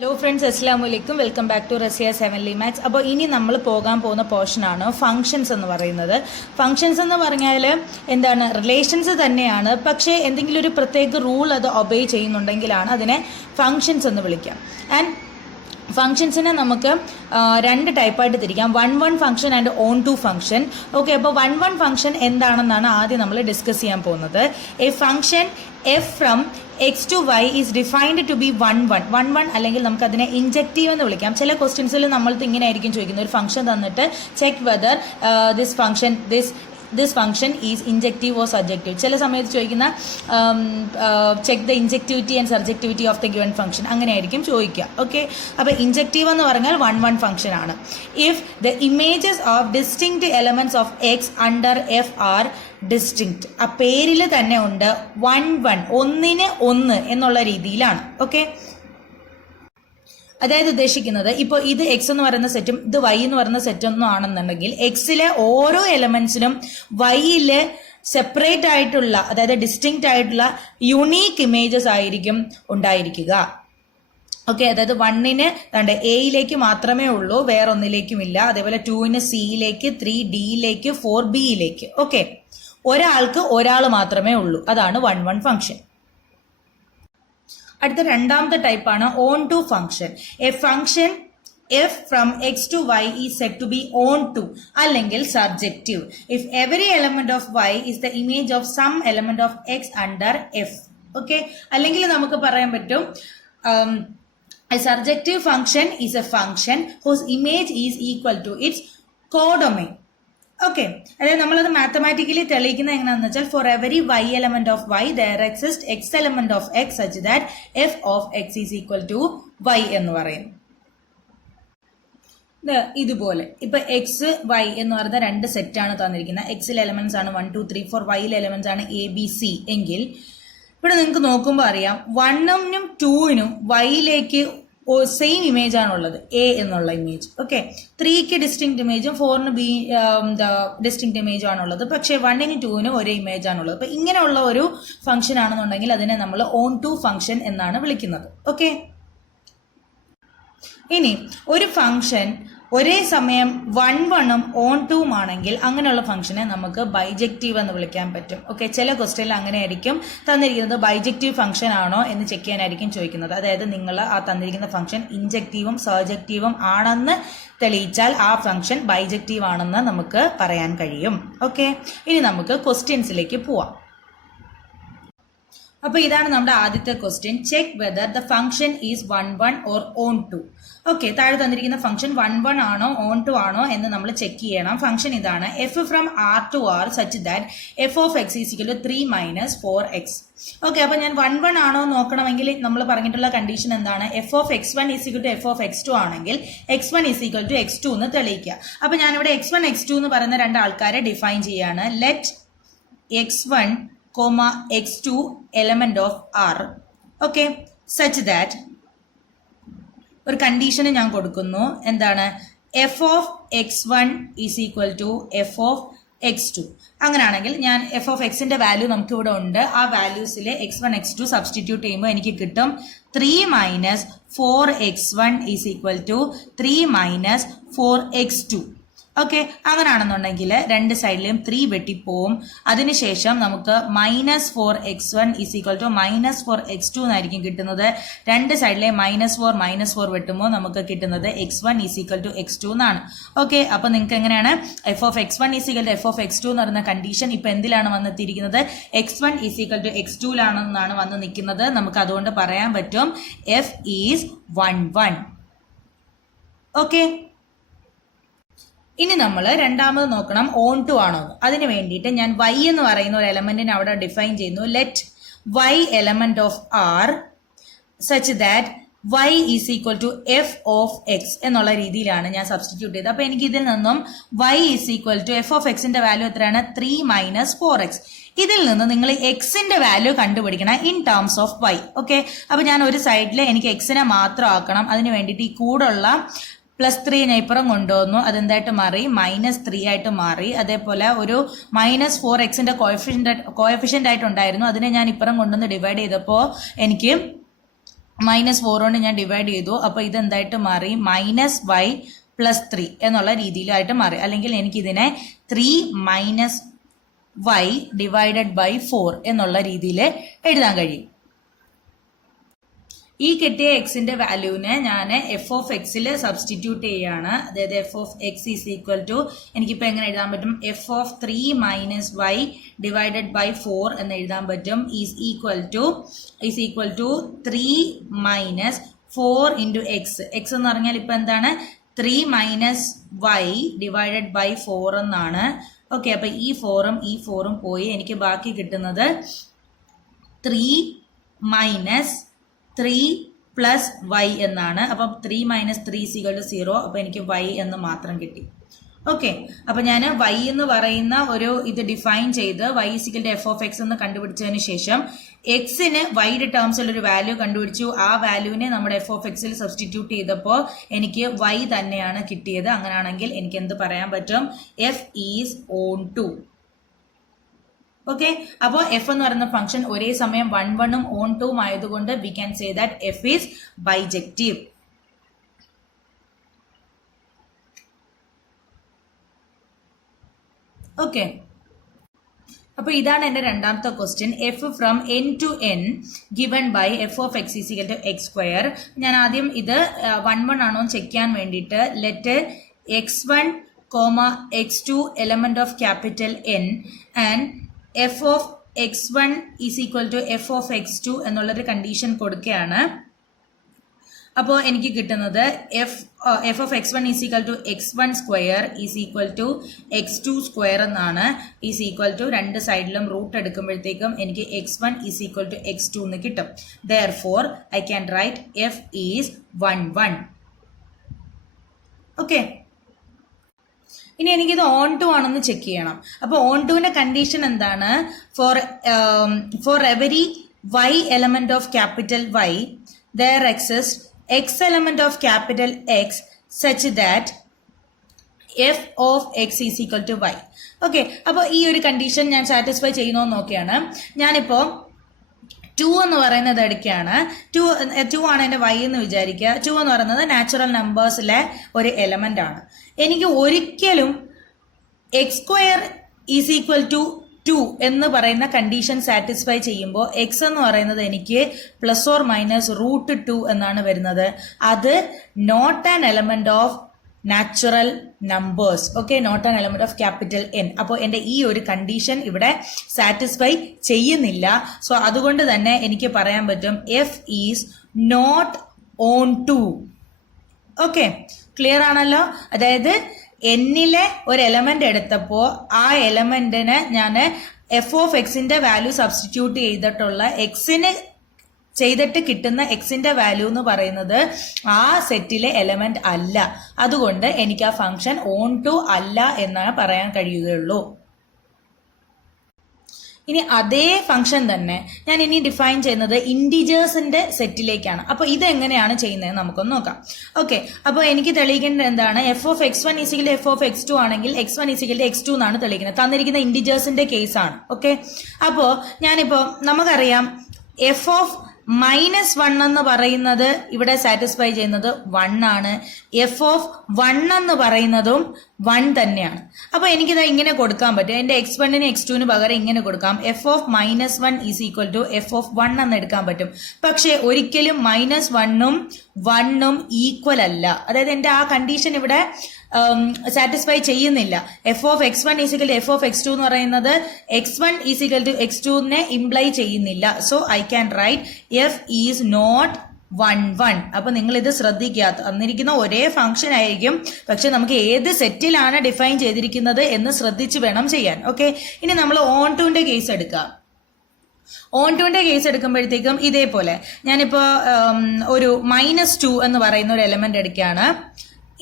Hello friends, അസ്സലാമു അലൈക്കും. Welcome back to Raziya 7 maths. അപ്പോൾ ഇനി നമ്മൾ പോകാൻ പോകുന്ന പോർഷനാണ് ഫങ്ഷൻസ് എന്ന് പറയുന്നത്. ഫങ്ഷൻസ് എന്ന് പറഞ്ഞാൽ എന്താണ്, റിലേഷൻസ് തന്നെയാണ്, പക്ഷേ എന്തെങ്കിലും ഒരു പ്രത്യേക റൂൾ അത് ഒബേ ചെയ്യുന്നുണ്ടെങ്കിലാണ് അതിനെ ഫങ്ഷൻസ് എന്ന് വിളിക്കാം. ആൻഡ് ഫങ്ഷൻസിനെ നമുക്ക് രണ്ട് ടൈപ്പായിട്ട് തിരിക്കാം, 1-1 function and on-to function. Okay, അപ്പോൾ 1-1 ഫംഗ്ഷൻ എന്താണെന്നാണ് ആദ്യം നമ്മൾ ഡിസ്കസ് ചെയ്യാൻ പോകുന്നത്. A function f from x to y is defined to be 1-1 അല്ലെങ്കിൽ നമുക്ക് അതിനെ ഇൻജക്റ്റീവ് എന്ന് വിളിക്കാം. ചില ക്വസ്റ്റ്യൻസിൽ നമ്മൾക്ക് ഇങ്ങനെ ആയിരിക്കും ചോദിക്കുന്നത്, ഒരു ഫംഗ്ഷൻ തന്നിട്ട് check whether this function is injective or surjective. ചില സമയത്ത് ചോദിക്കുന്ന check the injectivity and surjectivity of the given function, അങ്ങനെ ആയിരിക്കും ചോദിക്കുക. ഓക്കെ, അപ്പോൾ ഇൻജക്റ്റീവ് എന്ന് പറഞ്ഞാൽ 1-1 ഫംഗ്ഷൻ ആണ്. If the images of distinct elements of X under F are distinct, ആ പേരിൽ തന്നെ ഉണ്ട് 1-1, ഒന്നിന് ഒന്ന് എന്നുള്ള രീതിയിലാണ്. ഓക്കെ, അതായത് ഉദ്ദേശിക്കുന്നത് ഇപ്പോൾ ഇത് എക്സ് എന്ന് പറയുന്ന സെറ്റും ഇത് വൈ എന്ന് പറയുന്ന സെറ്റൊന്നും ആണെന്നുണ്ടെങ്കിൽ എക്സിലെ ഓരോ എലമെന്റ്സിനും വൈയില് സെപ്പറേറ്റ് ആയിട്ടുള്ള, അതായത് ഡിസ്റ്റിങ്ക്റ്റ് ആയിട്ടുള്ള യുണീക്ക് ഇമേജസ് ആയിരിക്കും ഉണ്ടായിരിക്കുക. ഓക്കെ, അതായത് 1-ന് എയിലേക്ക് മാത്രമേ ഉള്ളൂ, വേറെ ഒന്നിലേക്കും ഇല്ല. അതേപോലെ 2-ന് സിയിലേക്ക്, 3 ഡിയിലേക്ക്, 4 ബിയിലേക്ക്. ഓക്കെ, ഒരാൾക്ക് ഒരാൾ മാത്രമേ ഉള്ളൂ. അതാണ് 1-1 ഫംഗ്ഷൻ. അടുത്ത രണ്ടാമത്തെ ടൈപ്പാണ് onto function. A function f from x to y is said to be onto അല്ലെങ്കിൽ surjective if every element of y is the image of some element of X under f. Okay, അല്ലെങ്കിൽ നമുക്ക് പറയാൻ പറ്റും a surjective function is a function whose image is equal to its codomain. Okay, അതായത് നമ്മളത് mathematically തെളിയിക്കുന്നത് എങ്ങനെയാണെന്ന് വെച്ചാൽ, for every Y element of Y there exist X element of X such that F of X is equal to Y എന്ന് പറയും. ഇതുപോലെ ഇപ്പൊ X Y എന്ന് പറയുന്ന രണ്ട് സെറ്റാണ് തന്നിരിക്കുന്നത്. എക്സിൽ എലമെന്റ്സ് ആണ് 1, 2, 3, 4, വൈയിൽ എലമെന്റ്സ് ആണ് എ ബി സി എങ്കിൽ ഇവിടെ നിങ്ങൾക്ക് നോക്കുമ്പോൾ അറിയാം 1-നും 2-നും വൈയിലേക്ക് സെയിം ഇമേജ് ആണുള്ളത്, എ എന്നുള്ള ഇമേജ്. ഓക്കെ, 3ക്ക് ഡിസ്റ്റിങ്ക്റ്റ് ഇമേജും 4-ന് ബി ഡിസ്റ്റിങ്ക്റ്റ് ഇമേജും ആണുള്ളത്, പക്ഷേ 1-നും 2-നും ഒരേ ഇമേജ് ആണുള്ളത്. അപ്പൊ ഇങ്ങനെയുള്ള ഒരു ഫംഗ്ഷൻ ആണെന്നുണ്ടെങ്കിൽ അതിനെ നമ്മൾ ഓൺ-ടു ഫംഗ്ഷൻ എന്നാണ് വിളിക്കുന്നത്. ഓക്കെ, ഇനി ഒരു ഫംഗ്ഷൻ ഒരേ സമയം 1-1ഉം ഓൺ-2ഉം ആണെങ്കിൽ അങ്ങനെയുള്ള ഫംഗ്ഷനെ നമുക്ക് ബൈജക്റ്റീവ് എന്ന് വിളിക്കാൻ പറ്റും. ഓക്കെ, ചില ക്വസ്റ്റ്യനിൽ അങ്ങനെ ആയിരിക്കും തന്നിരിക്കുന്നത്, ബൈജക്റ്റീവ് ഫംഗ്ഷൻ ആണോ എന്ന് ചെക്ക് ചെയ്യാനായിരിക്കും ചോദിക്കുന്നത്. അതായത് നിങ്ങൾ ആ തന്നിരിക്കുന്ന ഫംഗ്ഷൻ ഇൻജക്റ്റീവും സർജക്റ്റീവും ആണെന്ന് തെളിയിച്ചാൽ ആ ഫംഗ്ഷൻ ബൈജക്റ്റീവ് ആണെന്ന് നമുക്ക് പറയാൻ കഴിയും. ഓക്കെ, ഇനി നമുക്ക് ക്വസ്റ്റ്യൻസിലേക്ക് പോവാം. അപ്പൊ ഇതാണ് നമ്മുടെ ആദ്യത്തെ question, check whether the function is 1-1 or on-to. Okay, താഴെ തന്നിരിക്കുന്ന ഫംഗ്ഷൻ 1-1 ആണോ ഓൺ-ടു ആണോ എന്ന് നമ്മൾ ചെക്ക് ചെയ്യണം. ഫംഗ്ഷൻ ഇതാണ്, F from R to R such that F of X is equal to 3 - 4x. Okay, അപ്പൊ ഞാൻ 1-1 ആണോ നോക്കണമെങ്കിൽ നമ്മൾ പറഞ്ഞിട്ടുള്ള കണ്ടീഷൻ എന്താണ്, F of x1 is equal to F of x2 ആണെങ്കിൽ x1 is equal to x2 എന്ന് തെളിയിക്കുക. അപ്പൊ ഞാനിവിടെ x1 x2 എന്ന് പറയുന്ന രണ്ട് ആൾക്കാരെ ഡിഫൈൻ ചെയ്യാണ്. Let x1, x2 element of R. Okay, such that ഒരു കണ്ടീഷന് ഞാൻ കൊടുക്കുന്നു, എന്താണ്, F of x1 is equal to F of x2. അങ്ങനെയാണെങ്കിൽ ഞാൻ എഫ് ഓഫ് എക്സിന്റെ വാല്യൂ നമുക്ക് ഇവിടെ ഉണ്ട്, ആ വാല്യൂസിലെ x1 x2 സബ്സ്റ്റിറ്റ്യൂട്ട് ചെയ്യുമ്പോൾ എനിക്ക് കിട്ടും 3 - 4x1 is equal to 3 - 4x2. Okay, അങ്ങനെയാണെന്നുണ്ടെങ്കിൽ രണ്ട് സൈഡിലും 3 വെട്ടിപ്പോവും. അതിനുശേഷം നമുക്ക് -4x1 is equal to -4x2 എന്നായിരിക്കും കിട്ടുന്നത്. രണ്ട് സൈഡിലെ -4 വെട്ടുമ്പോൾ നമുക്ക് കിട്ടുന്നത് x1 is equal to x2 എന്നാണ്. ഓക്കെ, അപ്പൊ നിങ്ങൾക്ക് എങ്ങനെയാണ് F of x1 is equal to F of x2 എന്ന് പറയുന്ന കണ്ടീഷൻ ഇപ്പൊ എന്തിലാണ് വന്നെത്തിയിരിക്കുന്നത്, x1 ഈസ് ഈക്വൽ ടു x2ലാണെന്നാണ് വന്ന് നിൽക്കുന്നത്. നമുക്ക് അതുകൊണ്ട് പറയാൻ പറ്റും എഫ് ഈസ് 1-1. ഓക്കെ, ഇനി നമ്മൾ രണ്ടാമത് നോക്കണം ഓൺ-ടു ആണോ. അതിന് വേണ്ടിയിട്ട് ഞാൻ y എന്ന് പറയുന്ന ഒരു എലമെന്റിനെ അവിടെ ഡിഫൈൻ ചെയ്യുന്നു. Let y element of R such that y is equal to F of X എന്നുള്ള രീതിയിലാണ് ഞാൻ സബ്സ്റ്റിറ്റ്യൂട്ട് ചെയ്തത്. അപ്പൊ എനിക്ക് ഇതിൽ നിന്നും y is equal to F of എക്സിന്റെ വാല്യൂ എത്രയാണ്, 3 - 4x. ഇതിൽ നിന്ന് നിങ്ങൾ എക്സിന്റെ വാല്യൂ കണ്ടുപിടിക്കണം in terms of y. Okay, അപ്പൊ ഞാൻ ഒരു സൈഡിൽ എനിക്ക് എക്സിനെ മാത്രം ആക്കണം. അതിന് വേണ്ടിയിട്ട് ഈ കൂടുള്ള +3 ഞാൻ ഇപ്പുറം കൊണ്ടുവന്നു, അതെന്തായിട്ട് മാറി -3 ആയിട്ട് മാറി. അതേപോലെ ഒരു -4xന്റെ കോഎഫിഷ്യന്റ് ആയിട്ടുണ്ടായിരുന്നു, അതിനെ ഞാൻ ഇപ്പുറം കൊണ്ടുവന്ന് ഡിവൈഡ് ചെയ്തപ്പോൾ എനിക്ക് -4 കൊണ്ട് ഞാൻ ഡിവൈഡ് ചെയ്തു. അപ്പോൾ ഇതെന്തായിട്ട് മാറി -y+3 എന്നുള്ള രീതിയിലായിട്ട് മാറി. അല്ലെങ്കിൽ എനിക്കിതിനെ 3 - y ഡിവൈഡഡ് ബൈ 4 എന്നുള്ള രീതിയിൽ എഴുതാൻ കഴിയും. ഈ കിട്ടിയ എക്സിന്റെ വാല്യൂവിനെ ഞാൻ എഫ് ഓഫ് എക്സിൽ സബ്സ്റ്റിറ്റ്യൂട്ട് ചെയ്യുകയാണ്. അതായത് F of X is equal to എനിക്കിപ്പോൾ എങ്ങനെ എഴുതാൻ പറ്റും? F of 3 - y divided by 4 എന്ന് എഴുതാൻ പറ്റും. Is equal to 3 - 4 into X. X എന്ന് പറഞ്ഞാൽ ഇപ്പം എന്താണ്? 3 - y ഡിവൈഡഡ് ബൈ 4 എന്നാണ്. ഓക്കെ, അപ്പം ഈ 4ഉം ഈ 4ഉം പോയി എനിക്ക് ബാക്കി കിട്ടുന്നത് 3 - 3 + y എന്നാണ്. അപ്പം 3 - 3 = 0. അപ്പം എനിക്ക് y എന്ന് മാത്രം കിട്ടി. ഓക്കെ, അപ്പം ഞാൻ y എന്ന് പറയുന്ന ഒരു ഇത് ഡിഫൈൻ ചെയ്ത് y = f of x എന്ന് കണ്ടുപിടിച്ചതിന് ശേഷം എക്സിന് വൈയുടെ ടേംസിൽ ഒരു വാല്യൂ കണ്ടുപിടിച്ചു. ആ വാല്യൂവിനെ നമ്മുടെ എഫ് ഓഫ് എക്സിൽ സബ്സ്റ്റിറ്റ്യൂട്ട് ചെയ്തപ്പോൾ എനിക്ക് y തന്നെയാണ് കിട്ടിയത്. അങ്ങനെയാണെങ്കിൽ എനിക്ക് എന്ത് പറയാൻ പറ്റും? f is onto. Okay, അപ്പോൾ എഫ് എന്ന് പറയുന്ന ഫംഗ്ഷൻ ഒരേ സമയം 1, 1ഉം ഓൺ 2ഉം ആയതുകൊണ്ട് we can say that F is bijective. Okay, അപ്പോൾ ഇതാണ് എൻ്റെ രണ്ടാമത്തെ question. F from n to n given by F of X is equal to x². ഞാൻ ആദ്യം ഇത് 1, 1 ആണോ ചെക്ക് ചെയ്യാൻ വേണ്ടിയിട്ട് let x1, x2 element of capital N and F of x1 is equal to F of x2 എന്നുള്ളൊരു condition കൊടുക്കുകയാണ്. അപ്പോൾ എനിക്ക് കിട്ടുന്നത് F of x1 is equal to x1² is equal to x2² എന്നാണ്. ഈസ് ഈക്വൽ ടു രണ്ട് സൈഡിലും root എടുക്കുമ്പോഴത്തേക്കും എനിക്ക് x1 is equal to x2 എന്ന് കിട്ടും. Therefore I can write f is 1, 1. Okay, ഇനി എനിക്കിത് ഓൺ ടു ആണെന്ന് ചെക്ക് ചെയ്യണം. അപ്പോൾ ഓൺ ടുവിന്റെ കണ്ടീഷൻ എന്താണ്? For every y element of capital Y there exists x element of capital X such that f of x is equal to y. Okay, അപ്പോൾ ഈ ഒരു കണ്ടീഷൻ ഞാൻ സാറ്റിസ്ഫൈ ചെയ്യുന്നോ നോക്കിയാണ്. ഞാനിപ്പോൾ 2 എന്ന് പറയുന്നത് എടുക്കുകയാണ്. 2 ആണ് എൻ്റെ y എന്ന് വിചാരിക്കുക. 2 എന്ന് പറയുന്നത് നാച്ചുറൽ നമ്പേഴ്സിലെ ഒരു എലമെന്റ് ആണ്. എനിക്ക് ഒരിക്കലും x² ഈസ് ഈക്വൽ ടു 2 എന്ന് പറയുന്ന കണ്ടീഷൻ സാറ്റിസ്ഫൈ ചെയ്യുമ്പോൾ എക്സ് എന്ന് പറയുന്നത് എനിക്ക് ±√2 എന്നാണ് വരുന്നത്. അത് not an element of natural numbers. Okay, not an element of capital N. അപ്പോൾ എൻ്റെ ഈ ഒരു കണ്ടീഷൻ ഇവിടെ സാറ്റിസ്ഫൈ ചെയ്യുന്നില്ല. സോ അതുകൊണ്ട് തന്നെ എനിക്ക് പറയാൻ പറ്റും F is not onto. Okay, clear ആണല്ലോ? അതായത് എന്നിലെ ഒരു എലമെന്റ് എടുത്തപ്പോൾ ആ എലമെന്റിന് ഞാൻ എഫ് ഓഫ് എക്സിന്റെ വാല്യൂ സബ്സ്റ്റിറ്റ്യൂട്ട് ചെയ്തിട്ടുള്ള എക്സിന് ചെയ്തിട്ട് കിട്ടുന്ന എക്സിന്റെ വാല്യൂ എന്ന് പറയുന്നത് ആ സെറ്റിലെ എലമെന്റ് അല്ല. അതുകൊണ്ട് എനിക്ക് ആ ഫംഗ്ഷൻ ഓൺ ടു അല്ല എന്നാണ് പറയാൻ കഴിയുകയുള്ളൂ. ഇനി അതേ ഫംഗ്ഷൻ തന്നെ ഞാൻ ഇനി ഡിഫൈൻ ചെയ്യുന്നത് ഇൻഡിജേഴ്സിന്റെ സെറ്റിലേക്കാണ്. അപ്പോൾ ഇതെങ്ങനെയാണ് ചെയ്യുന്നത് നമുക്കൊന്ന് നോക്കാം. ഓക്കെ, അപ്പോൾ എനിക്ക് തെളിയിക്കേണ്ടത് എന്താണ്? F of x1 is equal to F of x2 ആണെങ്കിൽ x1 is equal to x2 എന്നാണ് തെളിയിക്കുന്നത്. തന്നിരിക്കുന്ന ഇൻഡിജേഴ്സിന്റെ കേസാണ്. ഓക്കെ, അപ്പോൾ ഞാനിപ്പോൾ നമുക്കറിയാം എഫ് ഓഫ് -1 എന്ന് പറയുന്നത് ഇവിടെ സാറ്റിസ്ഫൈ ചെയ്യുന്നത് 1 ആണ്. എഫ് ഓഫ് 1 എന്ന് പറയുന്നതും 1 തന്നെയാണ്. അപ്പോൾ എനിക്കിത് ഇങ്ങനെ കൊടുക്കാൻ പറ്റും. എൻ്റെ x1ന് x2ന് പകരം ഇങ്ങനെ കൊടുക്കാം. F of -1 is equal to F of 1 എന്ന് എടുക്കാൻ പറ്റും. പക്ഷേ ഒരിക്കലും -1ഉം 1ഉം ഈക്വൽ അല്ല. അതായത് എൻ്റെ ആ കണ്ടീഷൻ ഇവിടെ സാറ്റിസ്ഫൈ ചെയ്യുന്നില്ല. F of x1 is equal to F of x2 എന്ന് പറയുന്നത് x1 ഈസ് ഈക്വൽ ടു x2നെ ഇംപ്ലൈ ചെയ്യുന്നില്ല. So I can write f is not 1, 1. അപ്പൊ നിങ്ങൾ ഇത് ശ്രദ്ധിക്കുക. തന്നിരിക്കുന്ന ഒരേ ഫംഗ്ഷൻ ആയിരിക്കും, പക്ഷെ നമുക്ക് ഏത് സെറ്റിലാണ് ഡിഫൈൻ ചെയ്തിരിക്കുന്നത് എന്ന് ശ്രദ്ധിച്ച് വേണം ചെയ്യാൻ. ഓക്കെ, ഇനി നമ്മൾ ഓൺ ടുവിന്റെ കേസ് എടുക്കാം. ഓൺ ടുവിന്റെ കേസ് എടുക്കുമ്പോഴത്തേക്കും ഇതേപോലെ ഞാനിപ്പോ ഒരു -2 എന്ന് പറയുന്ന ഒരു എലമെന്റ് എടുക്കുകയാണ്.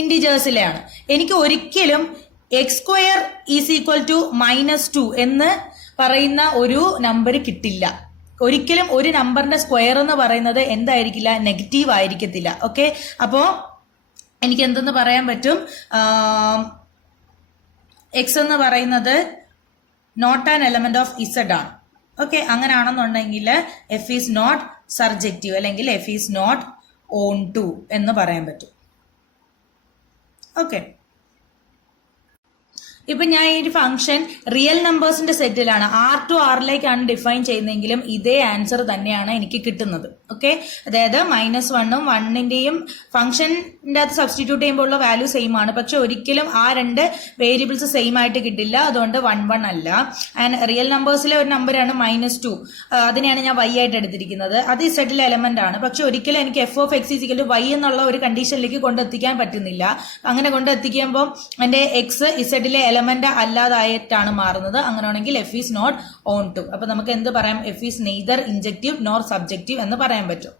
ഇൻഡിജേഴ്സിലെയാണ്. എനിക്ക് ഒരിക്കലും x² ഈസ് ഈക്വൽ ടു -2 എന്ന് പറയുന്ന ഒരു നമ്പർ കിട്ടില്ല. ഒരിക്കലും ഒരു നമ്പറിന്റെ സ്ക്വയർ എന്ന് പറയുന്നത് എന്തായിരിക്കില്ല? നെഗറ്റീവ് ആയിരിക്കത്തില്ല. ഓക്കെ, അപ്പോൾ എനിക്ക് എന്തെന്ന് പറയാൻ പറ്റും? എക്സ് എന്ന് പറയുന്നത് not an element of z ആണ്. ഓക്കെ, അങ്ങനെയാണെന്നുണ്ടെങ്കിൽ എഫ് ഈസ് നോട്ട് സർജക്റ്റീവ് അല്ലെങ്കിൽ f is not onto എന്ന് പറയാൻ പറ്റും. ഓക്കെ, ഇപ്പൊ ഞാൻ ഈ ഒരു ഫംഗ്ഷൻ റിയൽ നമ്പേഴ്സിന്റെ സെറ്റിലാണ് R to Rലേക്കാണ് ഡിഫൈൻ ചെയ്യുന്നതെങ്കിലും ഇതേ ആൻസർ തന്നെയാണ് എനിക്ക് കിട്ടുന്നത്. ഓക്കെ, അതായത് -1ഉം 1ന്റെയും ഫംഗ്ഷൻ്റെ അകത്ത് സബ്സ്റ്റിറ്റ്യൂട്ട് ചെയ്യുമ്പോൾ ഉള്ള വാല്യൂ സെയിം ആണ്, പക്ഷെ ഒരിക്കലും ആ രണ്ട് വേരിയബിൾസ് സെയിം ആയിട്ട് കിട്ടില്ല, അതുകൊണ്ട് 1 അല്ല. ആൻഡ് റിയൽ നമ്പേഴ്സിലെ ഒരു നമ്പറാണ് -2, അതിനെയാണ് ഞാൻ y ആയിട്ട് എടുത്തിരിക്കുന്നത്. അത് ഈ സെറ്റിലെ എലമെന്റ് ആണ്, പക്ഷെ ഒരിക്കലും എനിക്ക് f of x = y എന്നുള്ള ഒരു കണ്ടീഷനിലേക്ക് കൊണ്ടെത്തിക്കാൻ പറ്റുന്നില്ല. അങ്ങനെ കൊണ്ടെത്തിക്കുമ്പോൾ എന്റെ x ഇസഡിലെ എലമെന്റ് അല്ലാതായിട്ടാണ് മാറുന്നത്. അങ്ങനെയാണെങ്കിൽ F is not onto. അപ്പൊ നമുക്ക് എന്ത് പറയാം? F is neither injective nor surjective എന്ന് പറയാൻ പറ്റും.